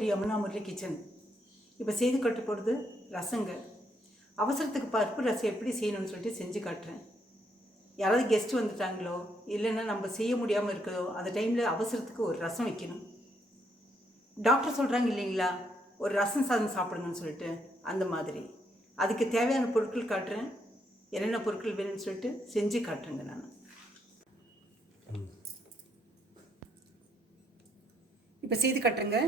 To Yamuna Murali kitchen. இப்போ செய்து காட்ட போகிறது ரசங்க. அவசரத்துக்கு பருப்பு ரசம் எப்படி செய்யணும்னு சொல்லிட்டு செஞ்சு காட்டுறேன். யாராவது கெஸ்ட் வந்துட்டாங்களோ இல்லைன்னா நம்ம செய்ய முடியாமல் இருக்கிறதோ அந்த டைமில் அவசரத்துக்கு ஒரு ரசம் வைக்கணும். டாக்டர் சொல்கிறாங்க இல்லைங்களா, ஒரு ரசம் சாதம் சாப்பிடுங்கன்னு சொல்லிட்டு, அந்த மாதிரி அதுக்கு தேவையான பொருட்கள் காட்டுறேன். என்னென்ன பொருட்கள் வேணும்னு சொல்லிட்டு செஞ்சு காட்டுறேங்க. நான் இப்போ செய்து காட்டுறேங்க.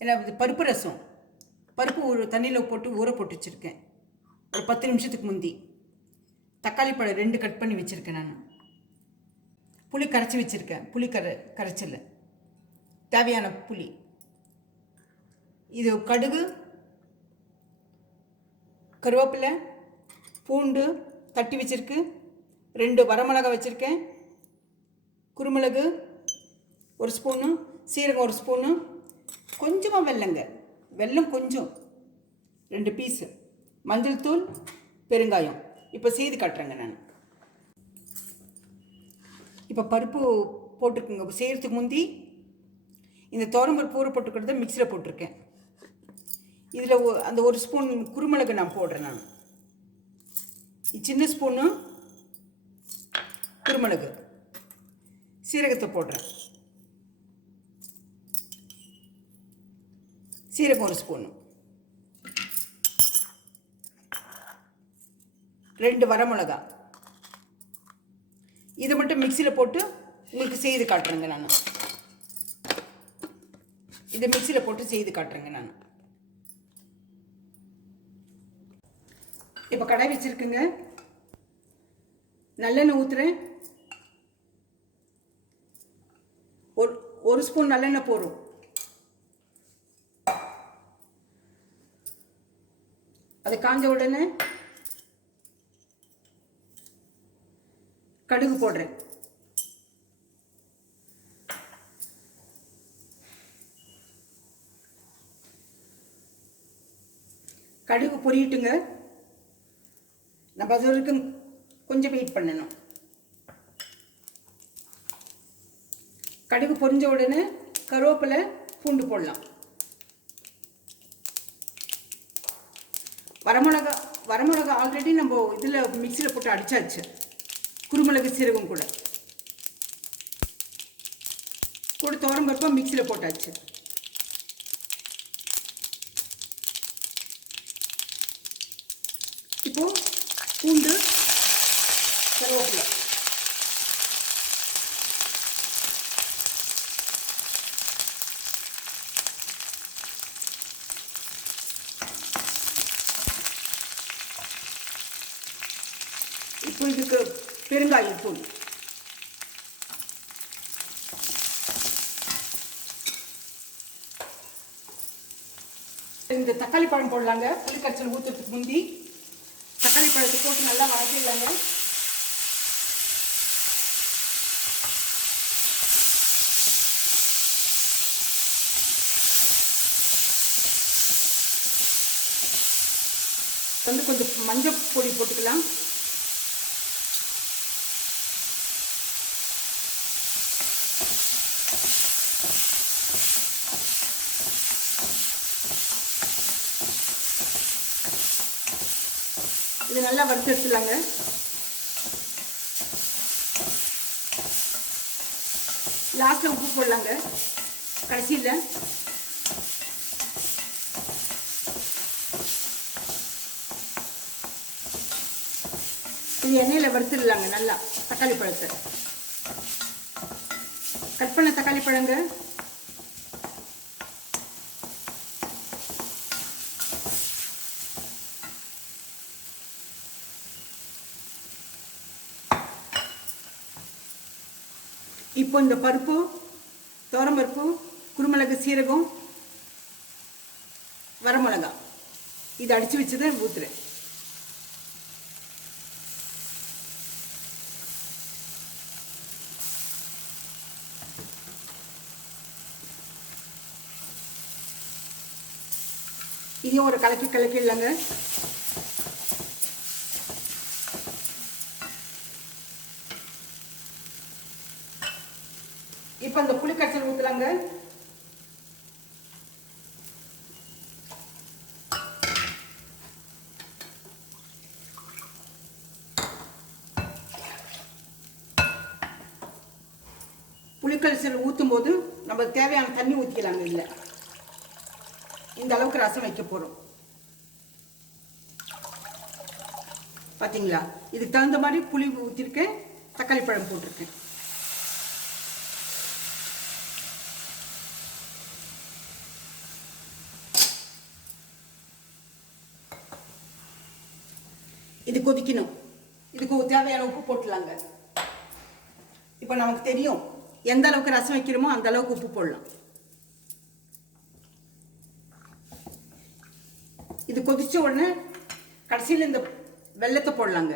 ஏன்னா பருப்பு ரசம், பருப்பு ஒரு தண்ணியில் போட்டு ஊற போட்டு வச்சுருக்கேன் ஒரு 10 நிமிஷத்துக்கு முந்தி. தக்காளி பழம் 2 கட் பண்ணி வச்சுருக்கேன். நான் புளி கரைச்சி வச்சுருக்கேன். புளி கரைச்சல் தேவையான புளி. இது கடுகு, கருவேப்பிலை, பூண்டு தட்டி வச்சுருக்கு, 2 வரமிளகாய் வச்சுருக்கேன், குருமிளகு 1 ஸ்பூனு, சீரகம் 1 ஸ்பூனு, கொஞ்சமாக வெல்லங்க, வெல்லம் கொஞ்சம் 2 பீஸு, மஞ்சள் தூள், பெருங்காயம். இப்போ செய்து காட்டுறேங்க. நான் இப்போ பருப்பு போட்டிருக்குங்க. செய்கிறதுக்கு முந்தி இந்த துவரம்பருப்பு ஊற போட்டுக்கிறத மிக்சியில் போட்டிருக்கேன். இதில் அந்த 1 ஸ்பூன் குருமிளகு நான் போடுறேன். நான் சின்ன ஸ்பூனு குருமிளகு, சீரகத்தை போடுறேன். சீரகம் 1 ஸ்பூனு, 2 வரமிளகா. இதை மட்டும் மிக்சியில் போட்டு உங்களுக்கு செய்து காட்டுறேங்க. நான் இதை மிக்சியில் போட்டு செய்து காட்டுறேங்க. நான் இப்போ கடாய் வச்சுருக்குங்க. நல்லெண்ணெய் ஊற்றுறேன். ஒரு ஸ்பூன் நல்லெண்ணெய் போடும். அது காஞ்ச உடனே கடுகு போடுறேன். கடுகு பொரியட்டுங்க. நம்ம அது வரைக்கும் கொஞ்சம் வெயிட் பண்ணணும். கடுகு பொரிஞ்ச உடனே கருவேப்பிலை, பூண்டு போடலாம். வரமிளகா ஆல்ரெடி நம்ம இதில் மிக்சியில் போட்டு அடித்தாச்சு. குருமிளகு, சீரகம் கூட துவரம்பருப்பா மிக்சியில் போட்டாச்சு. இப்போ பூண்டு, கருவேப்பிலை, இப்போ இதுக்கு பெருங்காயத்தூள், இந்த தக்காளி பழம் போடலாங்க. புளி கரைச்சல் ஊற்றுறதுக்கு முந்தி தக்காளி பழத்தை போட்டு நல்லா வதக்கிடலாங்க. கொஞ்சம் மஞ்சள் பொடி போட்டுக்கலாம். இது நல்லா வறுத்து எடுத்துலாங்க. லாஸ்ட்டில் உப்பு போடலாங்க, கடைசியில். இது எண்ணெயில் வறுத்துடலாங்க நல்லா. தக்காளி பழத்தை கட் பண்ண தக்காளி பழங்க. இப்போ இந்த பருப்பு, துவரம்பருப்பு, குருமிளகு, சீரகம், வரமிளகா இது அடித்து வச்சதை ஊற்றுறேன். இதையும் ஒரு கலக்கிடலாங்க. இப்போ அந்த புளி கரைசல் ஊற்றலாங்க. புளிக்கரைசல் ஊற்றும் போது நம்ம தேவையான தண்ணி ஊற்றிக்கலாங்க. இல்லை, இந்த அளவுக்கு ரசம் வைக்க போகிறோம். பார்த்தீங்களா, இதுக்கு தகுந்த மாதிரி புளி ஊற்றிருக்கேன், தக்காளி பழம் போட்டிருக்கேன். இது கொதிக்கணும். இதுக்கு தேவையான உப்பு போட்டுலாங்க. இப்போ நமக்கு தெரியும் எந்த அளவுக்கு ரசம் வைக்கிறோமோ அந்த அளவுக்கு உப்பு போடலாம். இது கொதிச்ச உடனே கடைசியில் இந்த வெல்லத்தை போடலாங்க.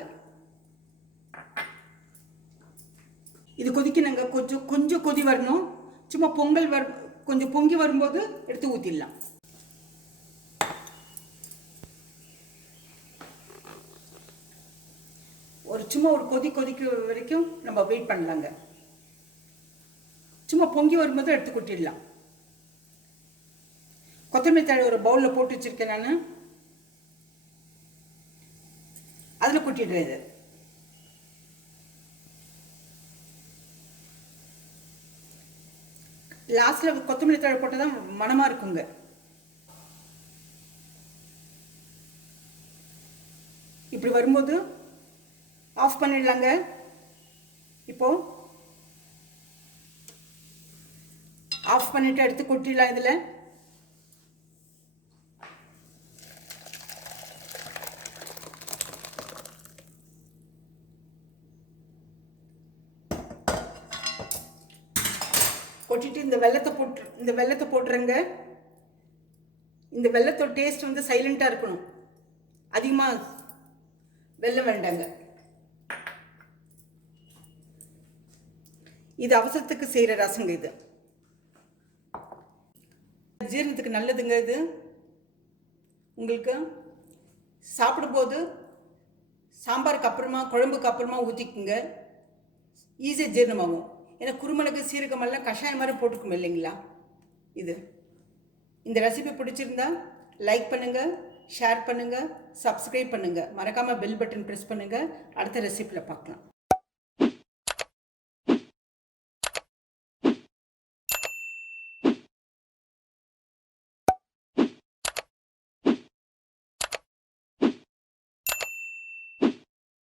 இது கொதிக்கணுங்க. கொஞ்சம் கொதி வரணும். சும்மா பொங்கல் கொஞ்சம் பொங்கி வரும்போது எடுத்து ஊற்றிடலாம். சும்மா ஒரு கொதிக்க வரைக்கும் நம்ம வெயிட் பண்ணலாங்க. சும்மா பொங்கி வரும்போது எடுத்து கொட்டிடலாம். கொத்தமல்லி தழை ஒரு பவுலில் போட்டு வச்சிருக்கேன் நான், அதில் கொட்டிடுறேன். இது லாஸ்ட்டில் கொத்தமல்லி தழை போட்டால் தான் மணமாக இருக்குங்க. இப்படி வரும்போது ஆஃப் பண்ணிடலாங்க. இப்போ ஆஃப் பண்ணிட்டு எடுத்து கொட்டிடலாம். இதில் கொட்டிட்டு இந்த வெல்லத்தை போட்டுருங்க. இந்த வெல்லத்தோட டேஸ்ட் வந்து சைலண்டாக இருக்கணும். அதிகமாக வெல்லம் வேண்டாங்க. இது அவசரத்துக்கு செய்கிற ரசங்க. இது ஜீரணத்துக்கு நல்லதுங்க. இது உங்களுக்கு சாப்பிடும்போது சாம்பாருக்கு அப்புறமா குழம்புக்கு அப்புறமா ஊற்றிக்குங்க. ஈஸியாக ஜீரணமாகும். ஏன்னா குருமிளகு சீரகமெல்லாம் கஷாயம் மாதிரி போட்டுக்கும் இல்லைங்களா. இந்த ரெசிபி பிடிச்சிருந்தா லைக் பண்ணுங்கள், ஷேர் பண்ணுங்கள், சப்ஸ்கிரைப் பண்ணுங்கள். மறக்காமல் பெல் பட்டன் ப்ரெஸ் பண்ணுங்கள். அடுத்த ரெசிபியில் பார்க்கலாம்.